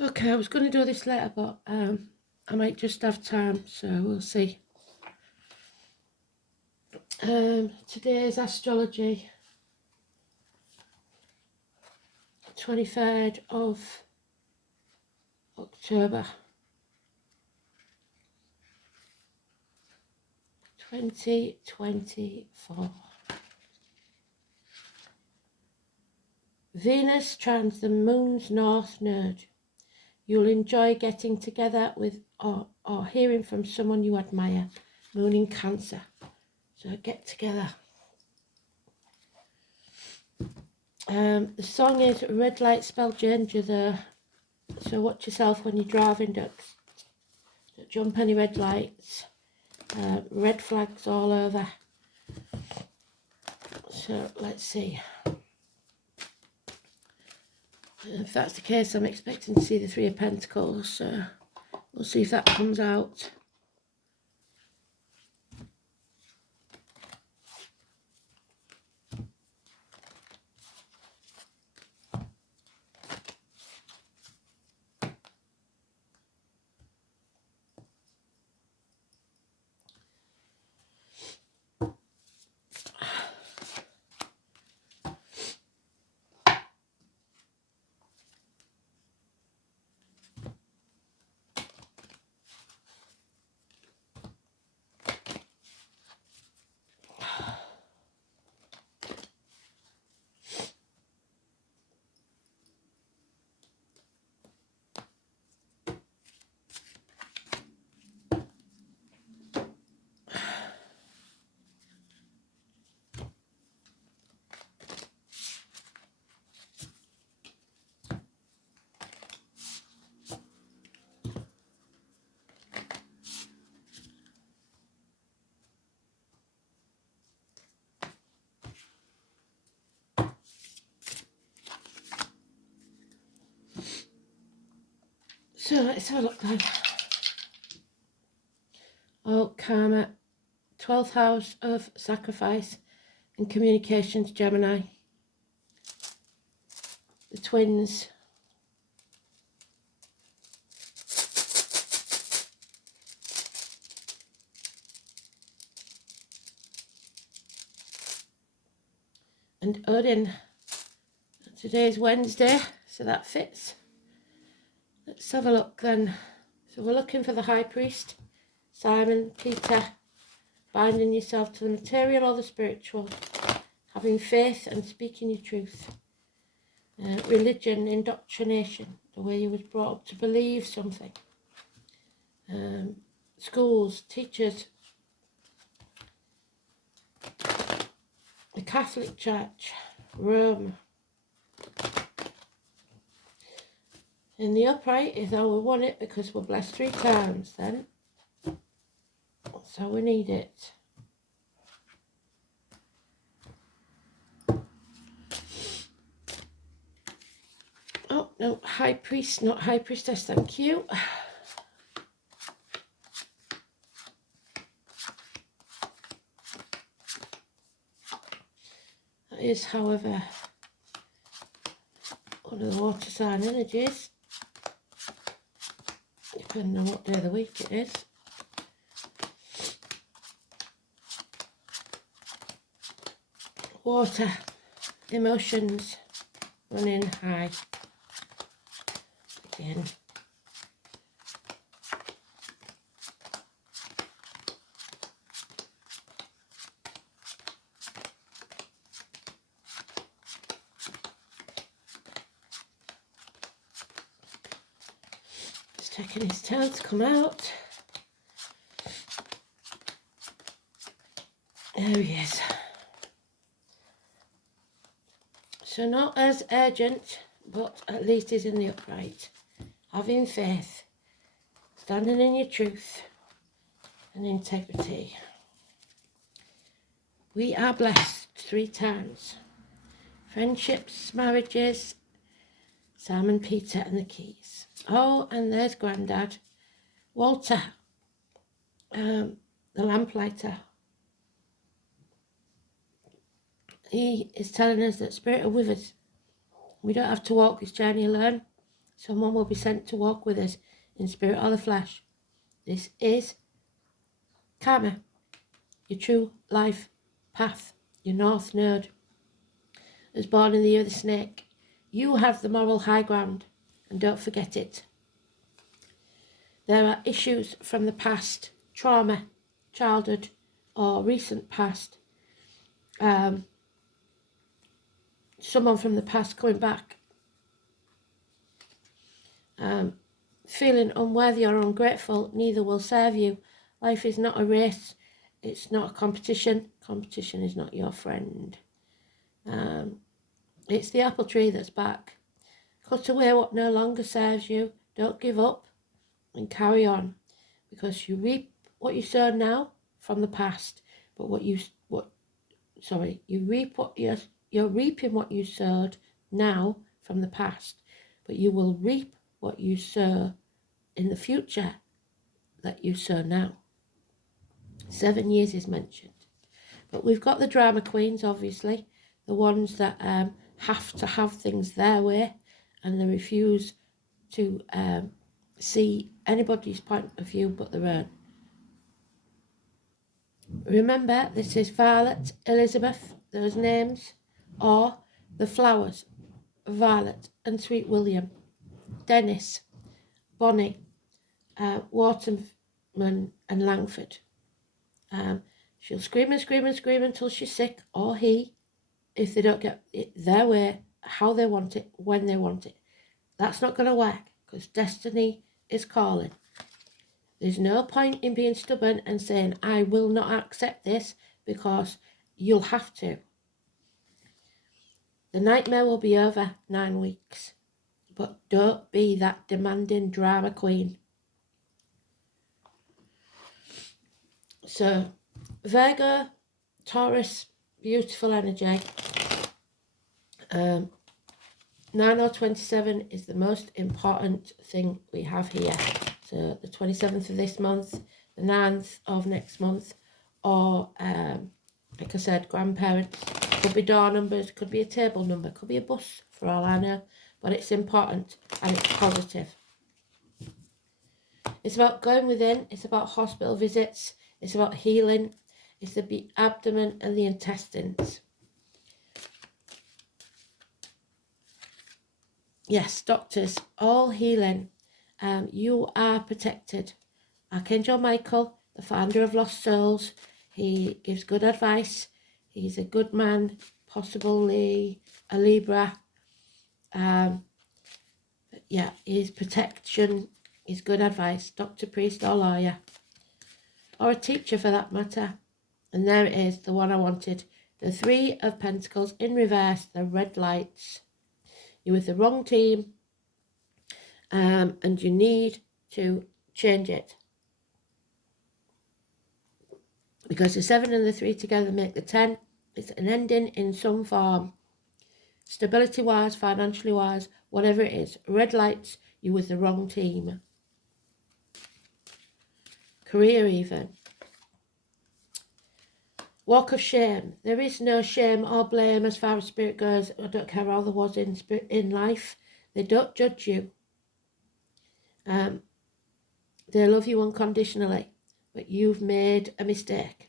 Okay, I was going to do this later, but I might just have time, so we'll see. Today's Astrology, 23rd of October 2024. Venus trines the moon's north node. You'll enjoy getting together with or hearing from someone you admire. Moon in Cancer. So get together. The song is Red Light Spell Danger there. So watch yourself when you're driving, ducks. Don't jump any red lights. Red flags all over. So let's see. If that's the case, I'm expecting to see the Three of Pentacles. So we'll see if that comes out. So let's have a look then. Oh, Karma, 12th house of sacrifice and communications, Gemini. The twins. And Odin. Today's Wednesday, so that fits. Let's have a look then. So we're looking for the High Priest, Simon, Peter, binding yourself to the material or the spiritual, having faith and speaking your truth. Religion, indoctrination, the way you was brought up to believe something. Schools, teachers, the Catholic Church, Rome. In the upright is how we want it because we're blessed 3 times then. That's how we need it. Oh, no, High Priest, not High Priestess, thank you. That is, however, one of the water sign energies, depending on what day of the week it is. Water, emotions, running high. Again. Just taking his time to come out. There he is. So not as urgent, but at least he's in the upright. Having faith, standing in your truth and integrity. We are blessed 3 times. Friendships, marriages, Simon, Peter and the keys. Oh, and there's Grandad, Walter, the lamplighter. He is telling us that spirit are with us. We don't have to walk this journey alone. Someone will be sent to walk with us in spirit or the flesh. This is karma, your true life path, your north node. As born in the year of the snake, you have the moral high ground, and don't forget it. There are issues from the past, trauma, childhood, or recent past. Someone from the past coming back, feeling unworthy or ungrateful, neither will serve you. Life is not a race. It's not a competition. Competition is not your friend. It's the apple tree that's back. Cut away what no longer serves you. Don't give up and carry on, because you reap what you sow now from the past. But you're reaping what you sowed now from the past, but you will reap what you sow in the future that you sow now. 7 years is mentioned. But we've got the drama queens, obviously, the ones that have to have things their way, and they refuse to see anybody's point of view but their own. Remember, this is Violet, Elizabeth, those names, or the flowers, Violet and Sweet William, Dennis, Bonnie, Waterman and Langford. She'll scream and scream and scream until she's sick, or he, if they don't get it their way, how they want it, when they want it. That's not going to work, because destiny is calling. There's no point in being stubborn and saying, I will not accept this, because you'll have to. The nightmare will be over 9 weeks, but don't be that demanding drama queen. So, Virgo, Taurus, beautiful energy. 9 or 27 is the most important thing we have here. So the 27th of this month, the 9th of next month, or like I said, grandparents. Could be door numbers, could be a table number, could be a bus for all I know. But it's important and it's positive. It's about going within, it's about hospital visits, it's about healing, it's the abdomen and the intestines. Yes, doctors, all healing. You are protected. Archangel Michael, the founder of Lost Souls, he gives good advice. He's a good man, possibly a Libra. Yeah, his protection is good advice. Doctor, priest, or lawyer. Or a teacher for that matter. And there it is, the one I wanted. The 3 of Pentacles in reverse, the red lights. You're with the wrong team, and you need to change it. Because the 7 and the 3 together make the 10. It's an ending in some form. Stability-wise, financially-wise, whatever it is. Red lights, you're with the wrong team. Career even. Walk of shame. There is no shame or blame as far as spirit goes. I don't care how there was in life. They don't judge you. They love you unconditionally. But you've made a mistake.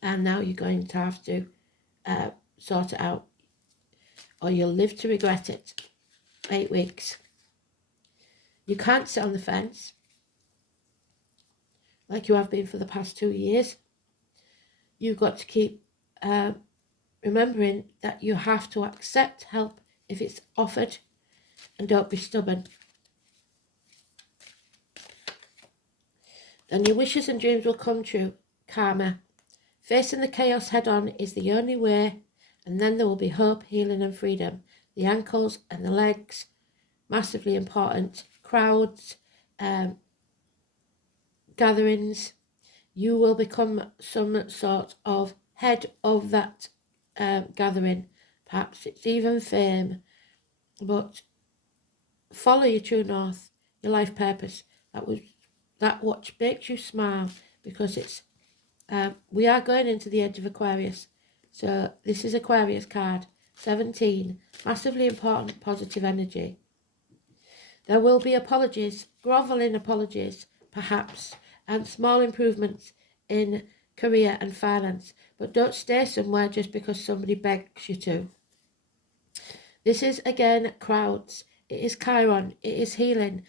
And now you're going to have to sort it out. Or you'll live to regret it. 8 weeks. You can't sit on the fence. Like you have been for the past 2 years. You've got to keep remembering that you have to accept help if it's offered, and don't be stubborn. Then your wishes and dreams will come true. Karma. Facing the chaos head on is the only way, and then there will be hope, healing and freedom. The ankles and the legs, massively important. Crowds, gatherings. You will become some sort of head of that gathering. Perhaps it's even fame. But follow your true north, your life purpose. That what makes you smile, because it's we are going into the edge of Aquarius. So this is Aquarius card, 17. Massively important positive energy. There will be apologies, grovelling apologies, perhaps, and small improvements in career and finance. But don't stay somewhere just because somebody begs you to. This is, again, crowds. It is Chiron. It is healing.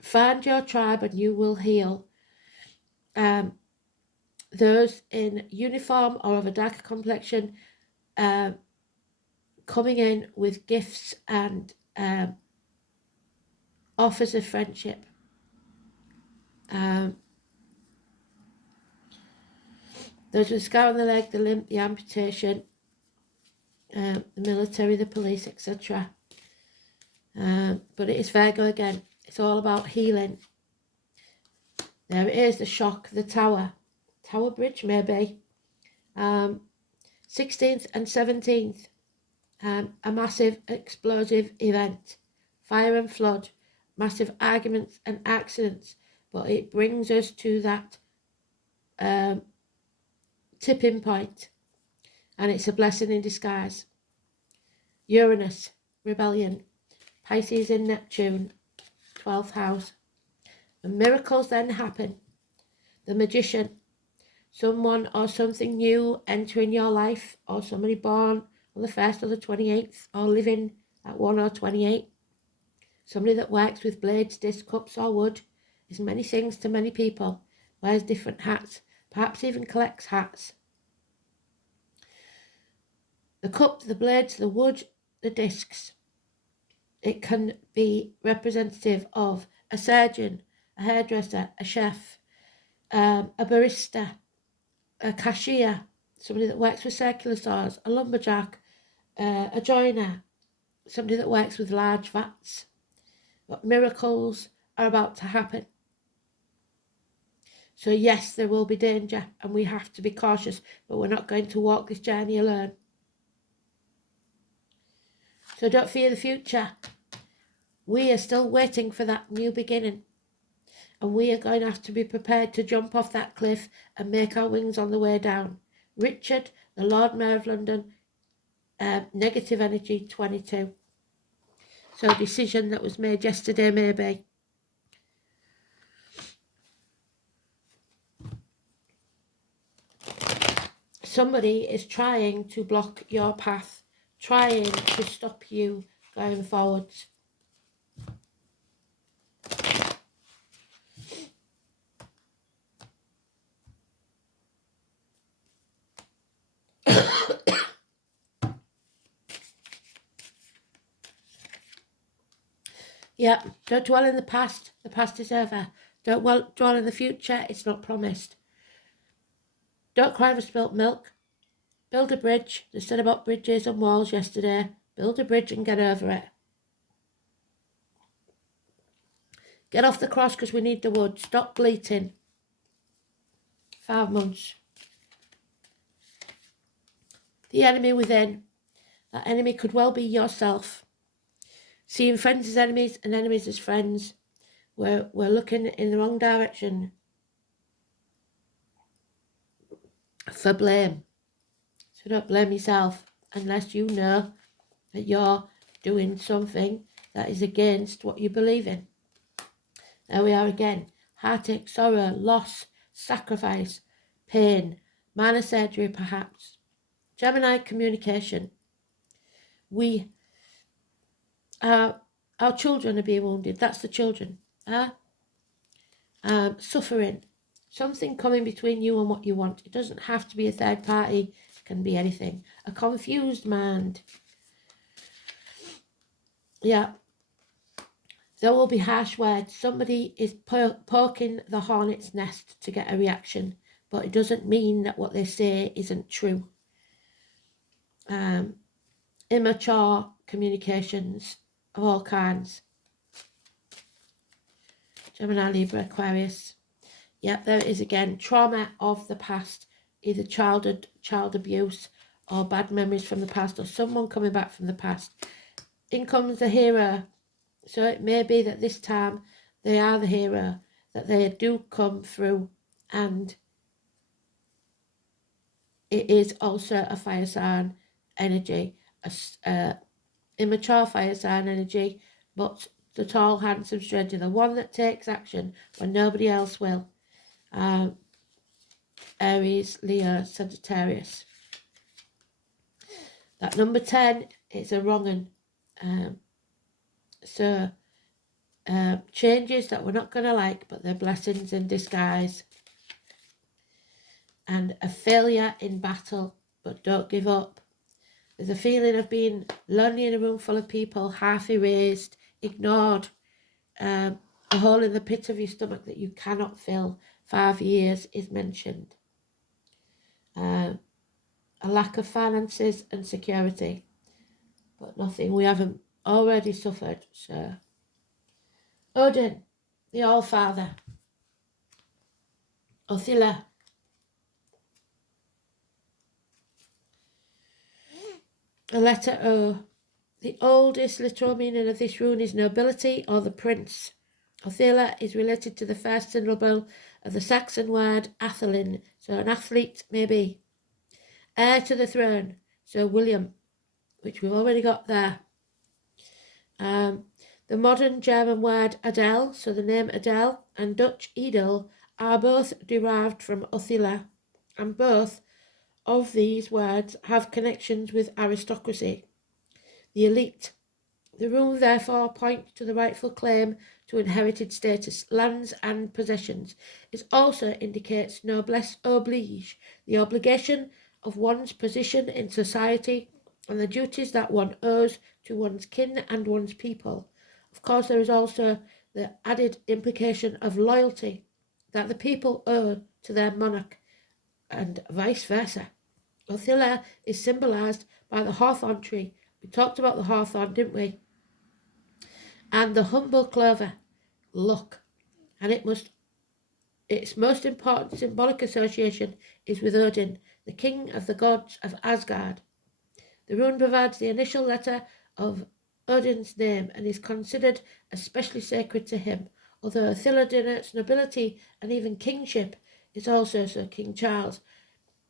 Find your tribe and you will heal. Those in uniform or of a darker complexion coming in with gifts and offers of friendship. Those with a scar on the leg, the limp, the amputation, the military, the police, etc. But it is Virgo again. It's all about healing. There it is, the shock, the tower. Tower Bridge, maybe. 16th and 17th. A massive explosive event. Fire and flood. Massive arguments and accidents. But it brings us to that tipping point. And it's a blessing in disguise. Uranus, rebellion. Pisces in Neptune, 12th house. And miracles then happen. The magician, someone or something new entering your life, or somebody born on the 1st or the 28th, or living at 1 or 28. Somebody that works with blades, disc, cups or wood, is many things to many people, wears different hats, perhaps even collects hats. The cup, the blades, the wood, the discs. It can be representative of a surgeon, a hairdresser, a chef, a barista, a cashier, somebody that works with circular saws, a lumberjack, a joiner, somebody that works with large vats. But miracles are about to happen. So yes, there will be danger and we have to be cautious, but we're not going to walk this journey alone. So don't fear the future. We are still waiting for that new beginning. And we are going to have to be prepared to jump off that cliff and make our wings on the way down. Richard, the Lord Mayor of London, negative energy 22. So a decision that was made yesterday, maybe. Somebody is trying to block your path, trying to stop you going forwards. Yeah, don't dwell in the past is over. Don't dwell in the future, it's not promised. Don't cry for spilt milk. Build a bridge. They said about bridges and walls yesterday. Build a bridge and get over it. Get off the cross because we need the wood. Stop bleating. 5 months. The enemy within. That enemy could well be yourself. Seeing friends as enemies and enemies as friends. We're looking in the wrong direction. For blame. So don't blame yourself unless you know that you're doing something that is against what you believe in. There we are again. Heartache, sorrow, loss, sacrifice, pain, minor surgery perhaps. Gemini, communication. Our children are being wounded. That's the children. Suffering. Something coming between you and what you want. It doesn't have to be a third party. It can be anything. A confused mind. Yeah. There will be harsh words. Somebody is poking the hornet's nest to get a reaction. But it doesn't mean that what they say isn't true. Immature communications of all kinds. Gemini, Libra, Aquarius. Yep, there it is again. Trauma of the past. Either child abuse or bad memories from the past or someone coming back from the past. In comes the hero. So it may be that this time they are the hero. That they do come through and it is also a fire sign energy. A immature fire sign energy, but the tall, handsome stranger, the one that takes action when nobody else will. Aries, Leo, Sagittarius. That number 10 is a wrong one. Changes that we're not going to like, but they're blessings in disguise. And a failure in battle, but don't give up. There's a feeling of being lonely in a room full of people, half erased, ignored. A hole in the pit of your stomach that you cannot fill. 5 years is mentioned. A lack of finances and security, but nothing we haven't already suffered. So, Odin, the All-Father. Othila, a letter O. The oldest literal meaning of this rune is nobility or the prince. Othila is related to the first syllable of the Saxon word athelin, so an athlete maybe. Heir to the throne, so William, which we've already got there. The modern German word Adele, so the name Adele, and Dutch Edel are both derived from Othila, and both of these words have connections with aristocracy, the elite. The rune therefore points to the rightful claim to inherited status, lands and possessions. It also indicates noblesse oblige, the obligation of one's position in society and the duties that one owes to one's kin and one's people. Of course, there is also the added implication of loyalty that the people owe to their monarch and vice versa. Othila is symbolised by the hawthorn tree. We talked about the hawthorn, didn't we? And the humble clover, luck. And its most important symbolic association is with Odin, the king of the gods of Asgard. The rune provides the initial letter of Odin's name and is considered especially sacred to him, although Othila denotes nobility and even kingship, is also so King Charles,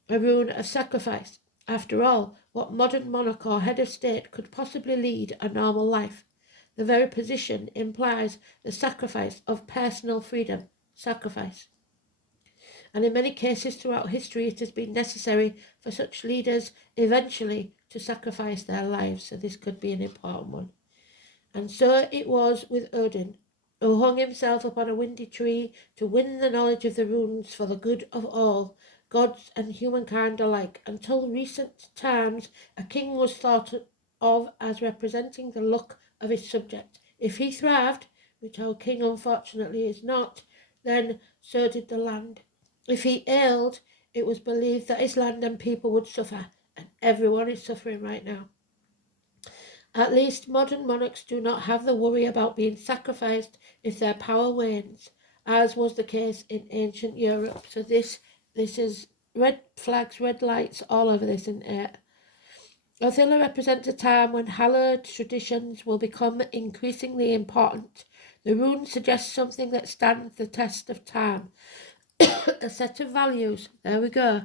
a rune of sacrifice. After all, what modern monarch or head of state could possibly lead a normal life? The very position implies the sacrifice of personal freedom. Sacrifice. And in many cases throughout history, it has been necessary for such leaders eventually to sacrifice their lives. So this could be an important one. And so it was with Odin, who hung himself upon a windy tree to win the knowledge of the runes for the good of all, gods and humankind alike. Until recent times, a king was thought of as representing the luck of his subject. If he thrived, which our king unfortunately is not, then so did the land. If he ailed, it was believed that his land and people would suffer, and everyone is suffering right now. At least modern monarchs do not have the worry about being sacrificed if their power wanes, as was the case in ancient Europe. So this is red flags, red lights all over this, isn't it? Othila represents a time when hallowed traditions will become increasingly important. The rune suggests something that stands the test of time. A set of values, there we go,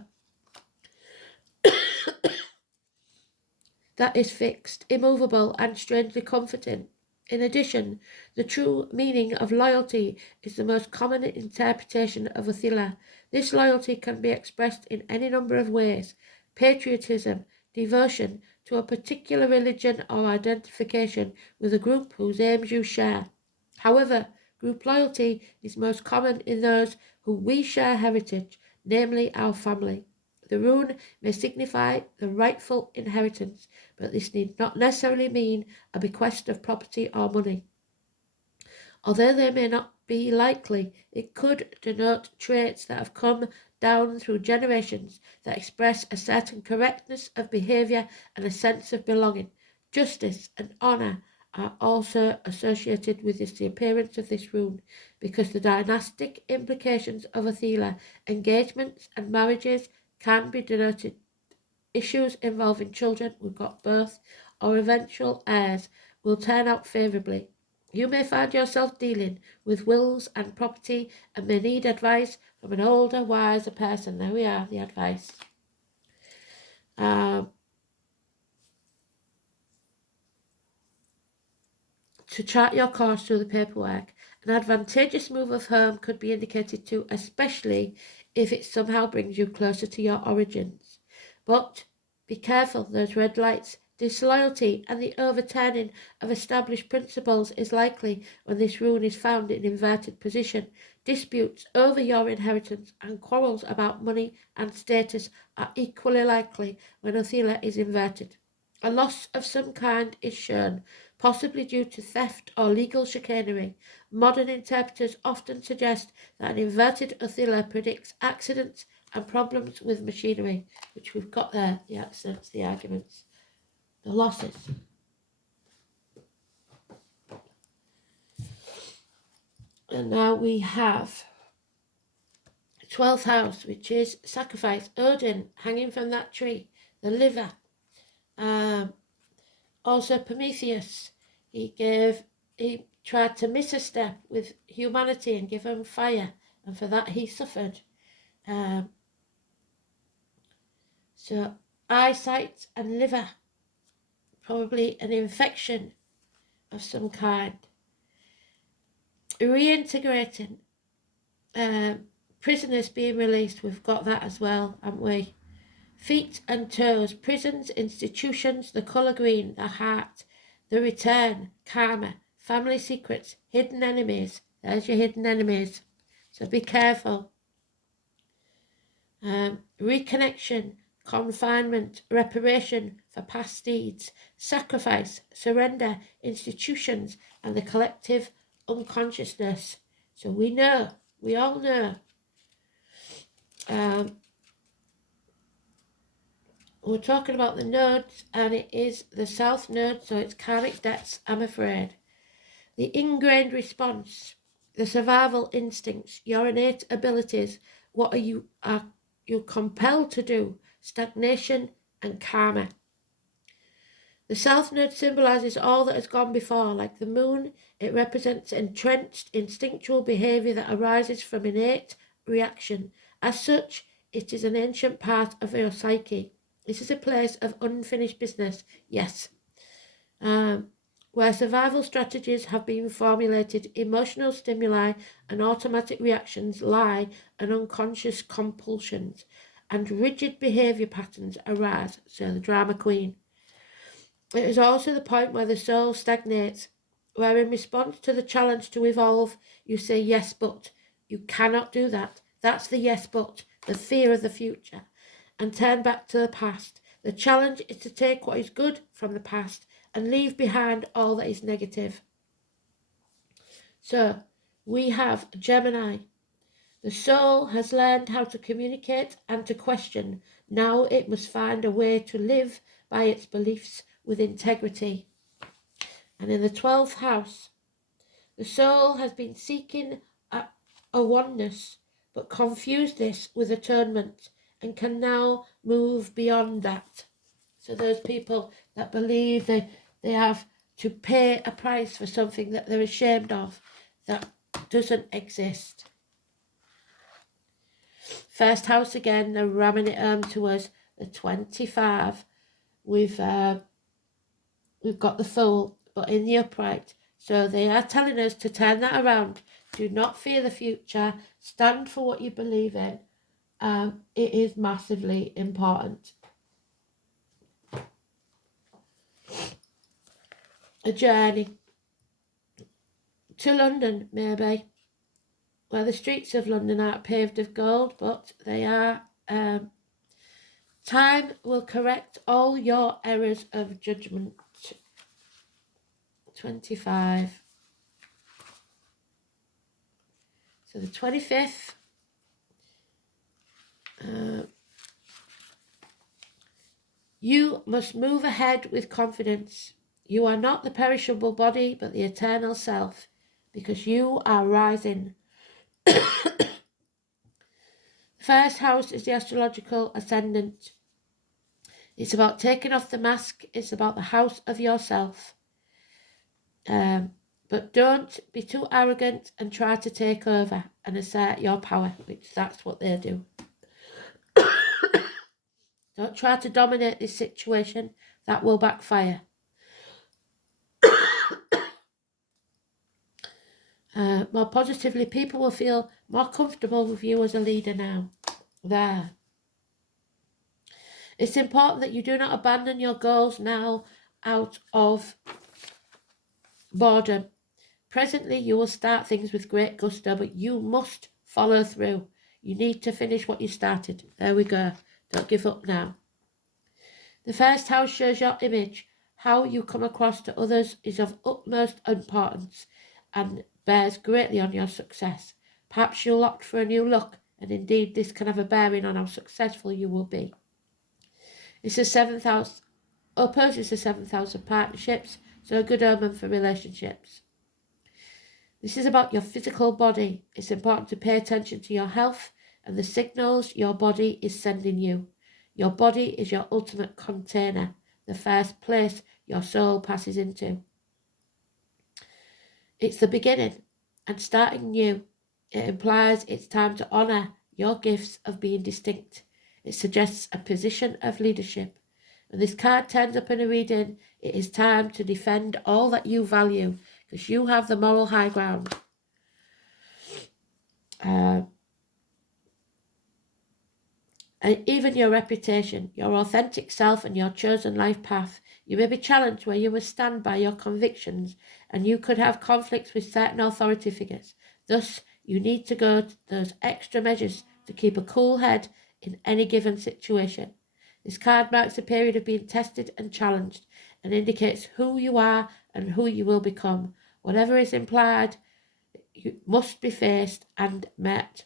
that is fixed, immovable, and strangely comforting. In addition, the true meaning of loyalty is the most common interpretation of Othila. This loyalty can be expressed in any number of ways: patriotism, devotion to a particular religion, or identification with a group whose aims you share. However, group loyalty is most common in those who we share heritage, namely our family. The rune may signify the rightful inheritance, but this need not necessarily mean a bequest of property or money. Although they may not be likely, it could denote traits that have come down through generations that express a certain correctness of behaviour and a sense of belonging. Justice and honour are also associated with the appearance of this rune, because the dynastic implications of Othila, engagements and marriages, can be denoted. Issues involving children, we've got birth, or eventual heirs, will turn out favourably. You may find yourself dealing with wills and property and may need advice from an older, wiser person. There we are, the advice. to chart your course through the paperwork. An advantageous move of home could be indicated too, especially if it somehow brings you closer to your origins. But be careful, those red lights. Disloyalty and the overturning of established principles is likely when this rune is found in inverted position. Disputes over your inheritance and quarrels about money and status are equally likely when Othila is inverted. A loss of some kind is shown, possibly due to theft or legal chicanery. Modern interpreters often suggest that an inverted Othila predicts accidents and problems with machinery, which we've got there, the accidents, the arguments, the losses. And now we have 12th house, which is sacrifice. Odin hanging from that tree, the liver. Also Prometheus, he tried to miss a step with humanity and give them fire, and for that he suffered. So eyesight and liver, probably an infection of some kind. Reintegrating, prisoners being released, we've got that as well, haven't we? Feet and toes, prisons, institutions, the colour green, the heart, the return, karma, family secrets, hidden enemies. There's your hidden enemies. So be careful. Reconnection, confinement, reparation for past deeds, sacrifice, surrender, institutions, and the collective unconsciousness. So we all know. We're talking about the nodes, and it is the south node, so it's karmic debts, I'm afraid. The ingrained response, the survival instincts, your innate abilities, what are you compelled to do, stagnation and karma. The south node symbolises all that has gone before. Like the moon, it represents entrenched instinctual behaviour that arises from innate reaction. As such, it is an ancient part of your psyche. This is a place of unfinished business, yes. Where survival strategies have been formulated, emotional stimuli and automatic reactions lie, and unconscious compulsions and rigid behaviour patterns arise. So the drama queen. It is also the point where the soul stagnates, where in response to the challenge to evolve, you say yes, but. You cannot do that. That's the yes, but, the fear of the future, and turn back to the past. The challenge is to take what is good from the past and leave behind all that is negative. So, we have Gemini. The soul has learned how to communicate and to question. Now it must find a way to live by its beliefs with integrity. And in the 12th house, the soul has been seeking a oneness, but confused this with atonement, and can now move beyond that. So those people that believe they have to pay a price for something that they're ashamed of, that doesn't exist. First house again, they're ramming it home to us, the 25. We've got the Fool, but in the upright. So they are telling us to turn that around. Do not fear the future. Stand for what you believe in. It is massively important. A journey to London, maybe, where the streets of London aren't paved of gold, but they are. Time will correct all your errors of judgment. 25. So the 25th. You must move ahead with confidence. You are not the perishable body, but the eternal self, because you are rising. The first house is the astrological ascendant. It's about taking off the mask. It's about the house of yourself. But don't be too arrogant and try to take over and assert your power, which that's what they do. Don't try to dominate this situation. That will backfire. more positively. People will feel more comfortable with you as a leader now. There. It's important that you do not abandon your goals now out of boredom. Presently, you will start things with great gusto, but you must follow through. You need to finish what you started. There we go. Don't give up now. The first house shows your image. How you come across to others is of utmost importance and bears greatly on your success. Perhaps you'll opt for a new look, and indeed this can have a bearing on how successful you will be. It's the 7th house, opposes the 7th house of partnerships, so a good omen for relationships. This is about your physical body. It's important to pay attention to your health and the signals your body is sending you. Your body is your ultimate container, the first place your soul passes into. It's the beginning and starting new. It implies it's time to honour your gifts of being distinct. It suggests a position of leadership. When this card turns up in a reading, it is time to defend all that you value, because you have the moral high ground. And even your reputation, your authentic self and your chosen life path. You may be challenged where you must stand by your convictions, and you could have conflicts with certain authority figures. Thus, you need to go to those extra measures to keep a cool head in any given situation. This card marks a period of being tested and challenged, and indicates who you are and who you will become. Whatever is implied must be faced and met.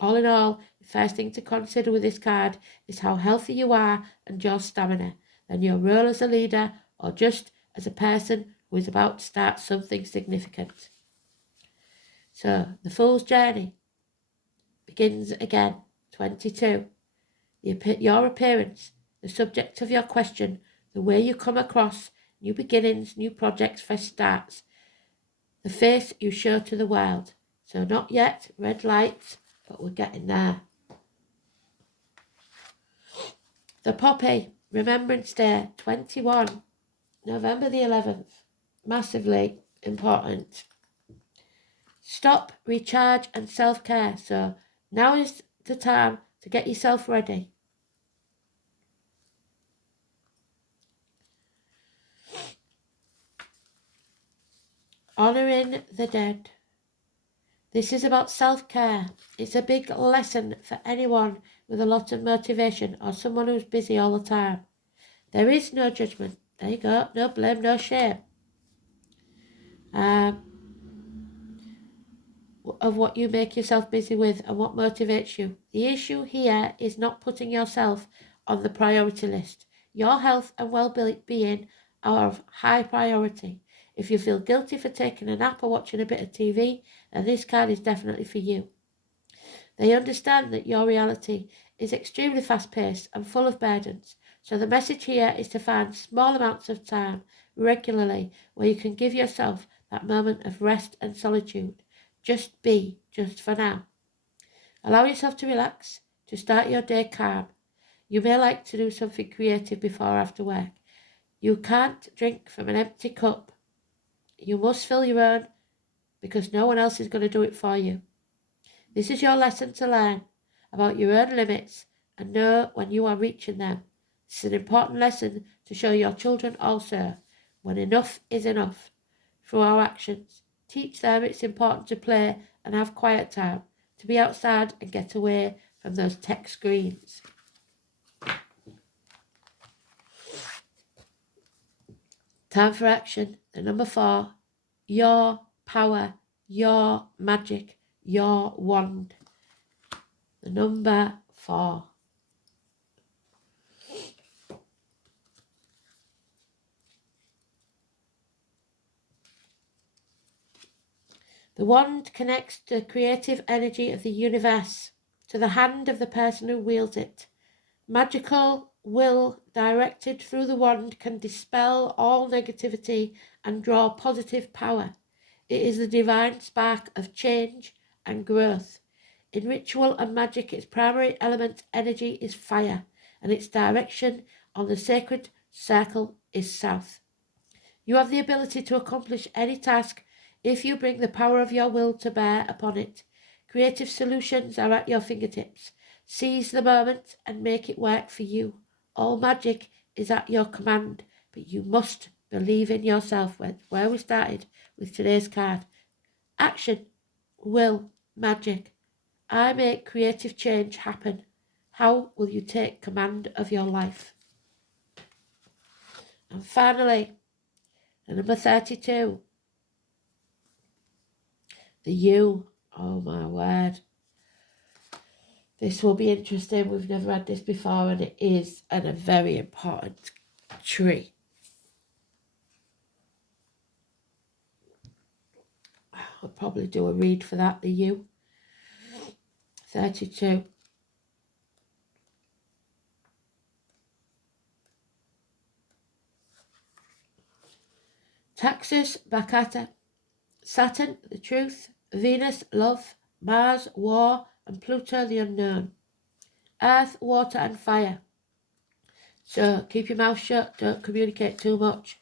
All in all, the first thing to consider with this card is how healthy you are and your stamina, then your role as a leader or just as a person who is about to start something significant. So, the Fool's Journey begins again. 22. Your appearance, the subject of your question, the way you come across, new beginnings, new projects, fresh starts, the face you show to the world. So not yet, red lights, but we're getting there. The Poppy, Remembrance Day, 21, November the 11th. Massively important. Stop, recharge and self-care. So now is the time to get yourself ready. Honouring the dead. This is about self-care. It's a big lesson for anyone with a lot of motivation or someone who's busy all the time. There is no judgment. There you go. No blame, no shame. Of what you make yourself busy with and what motivates you. The issue here is not putting yourself on the priority list. Your health and well-being are of high priority. If you feel guilty for taking a nap or watching a bit of TV, then this card is definitely for you. They understand that your reality is extremely fast-paced and full of burdens. So the message here is to find small amounts of time regularly where you can give yourself that moment of rest and solitude. Just be, just for now. Allow yourself to relax, to start your day calm. You may like to do something creative before or after work. You can't drink from an empty cup. You must fill your own, because no one else is going to do it for you. This is your lesson to learn about your own limits and know when you are reaching them. It's an important lesson to show your children also, when enough is enough. Through our actions, teach them it's important to play and have quiet time, to be outside and get away from those tech screens. Time for action. The number 4. Your power, your magic, your wand. The number 4. The wand connects the creative energy of the universe to the hand of the person who wields it. Magical will directed through the wand can dispel all negativity and draw positive power. It is the divine spark of change and growth. In ritual and magic, its primary element energy is fire, and its direction on the sacred circle is south. You have the ability to accomplish any task if you bring the power of your will to bear upon it. Creative solutions are at your fingertips. Seize the moment and make it work for you. All magic is at your command, but you must believe in yourself. Where we started with today's card. Action, will, magic. I make creative change happen. How will you take command of your life? And finally, number 32. The U. Oh my word. This will be interesting. We've never had this before, and it is a very important tree. I'll probably do a read for that, the U. 32. Taxus, Bacata. Saturn, the truth. Venus, love. Mars, war. And Pluto, the unknown. Earth, water and fire. So keep your mouth shut, don't communicate too much.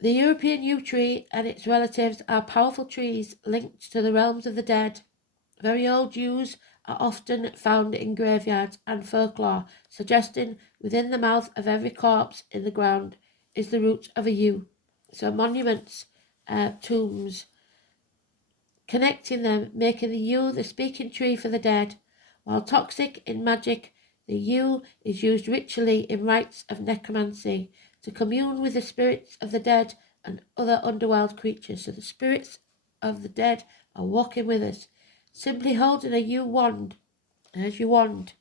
The European yew tree and its relatives are powerful trees linked to the realms of the dead. Very old yews are often found in graveyards and folklore, suggesting within the mouth of every corpse in the ground is the root of a yew. So monuments, tombs, connecting them, making the yew the speaking tree for the dead. While toxic in magic, the yew is used ritually in rites of necromancy to commune with the spirits of the dead and other underworld creatures. So the spirits of the dead are walking with us. Simply holding a yew wand, as your wand,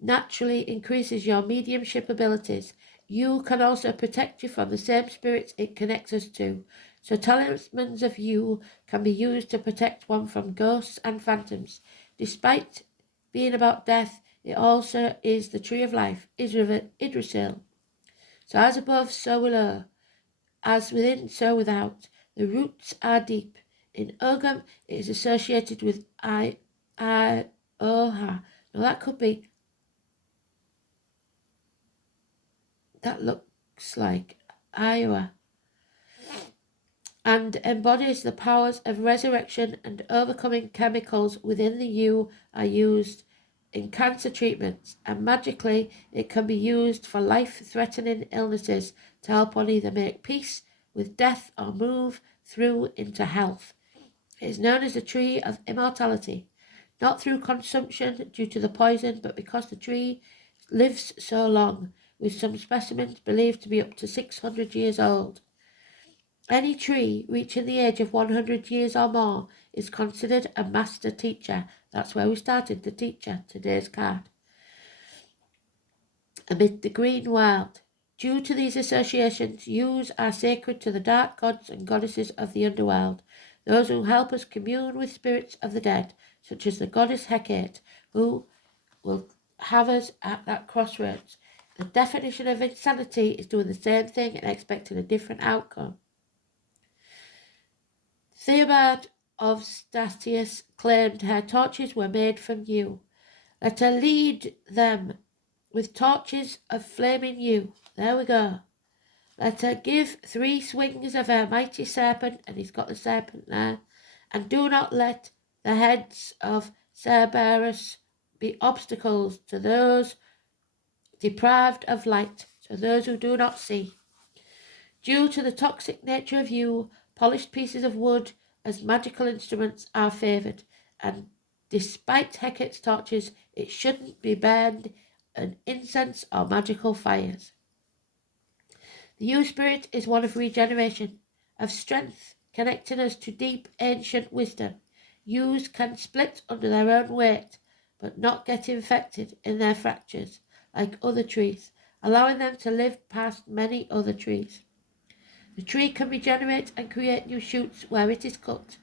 naturally increases your mediumship abilities. Yew can also protect you from the same spirits it connects us to. So talismans of yew can be used to protect one from ghosts and phantoms. Despite being about death, it also is the tree of life, Yggdrasil. So as above, so below. As within, so without. The roots are deep. In Ogham, it is associated with Oha. Now that could be, that looks like Iowa. And embodies the powers of resurrection and overcoming. Chemicals within the yew are used in cancer treatments, and magically it can be used for life-threatening illnesses to help one either make peace with death or move through into health. It is known as the tree of immortality, not through consumption due to the poison, but because the tree lives so long, with some specimens believed to be up to 600 years old. Any tree reaching the age of 100 years or more is considered a master teacher. That's where we started, the teacher, today's card. Amid the green world. Due to these associations, yews are sacred to the dark gods and goddesses of the underworld, those who help us commune with spirits of the dead, such as the goddess Hecate, who will have us at that crossroads. The definition of insanity is doing the same thing and expecting a different outcome. Theobald of Statius claimed her torches were made from yew. Let her lead them with torches of flaming yew. There we go. Let her give 3 swings of her mighty serpent, and he's got the serpent there, and do not let the heads of Cerberus be obstacles to those deprived of light, so those who do not see. Due to the toxic nature of yew, polished pieces of wood as magical instruments are favoured, and despite Hecate's torches, it shouldn't be burned in incense or magical fires. The yew spirit is one of regeneration, of strength, connecting us to deep ancient wisdom. Yews can split under their own weight, but not get infected in their fractures, like other trees, allowing them to live past many other trees. The tree can regenerate and create new shoots where it is cut,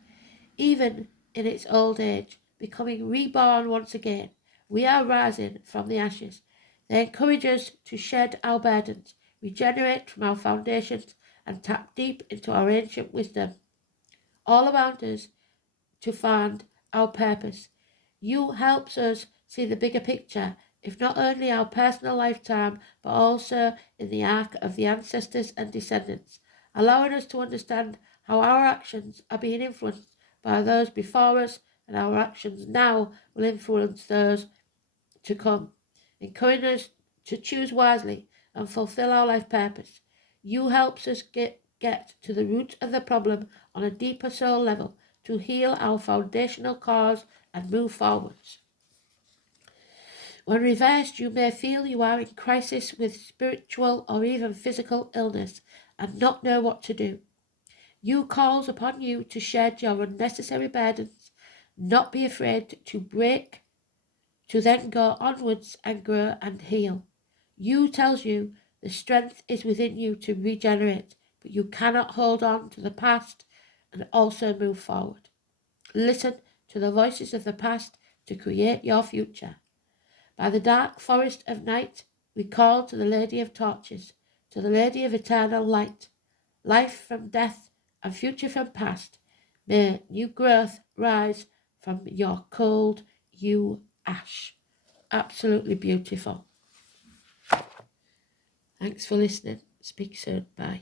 even in its old age, becoming reborn once again. We are rising from the ashes. They encourage us to shed our burdens, regenerate from our foundations, and tap deep into our ancient wisdom. All around us to find our purpose. You helps us see the bigger picture, if not only our personal lifetime, but also in the arc of the ancestors and descendants. allowing us to understand how our actions are being influenced by those before us, and our actions now will influence those to come, encouraging us to choose wisely and fulfill our life purpose. You helps us get to the root of the problem on a deeper soul level to heal our foundational cause and move forwards. When reversed, you may feel you are in crisis with spiritual or even physical illness and not know what to do. You calls upon you to shed your unnecessary burdens, not be afraid to break, to then go onwards and grow and heal. You tells you the strength is within you to regenerate, but you cannot hold on to the past and also move forward. Listen to the voices of the past to create your future. By the dark forest of night, we call to the Lady of Torches, to the Lady of Eternal Light. Life from death and future from past. May new growth rise from your cold, you ash. Absolutely beautiful. Thanks for listening. Speak soon. Bye.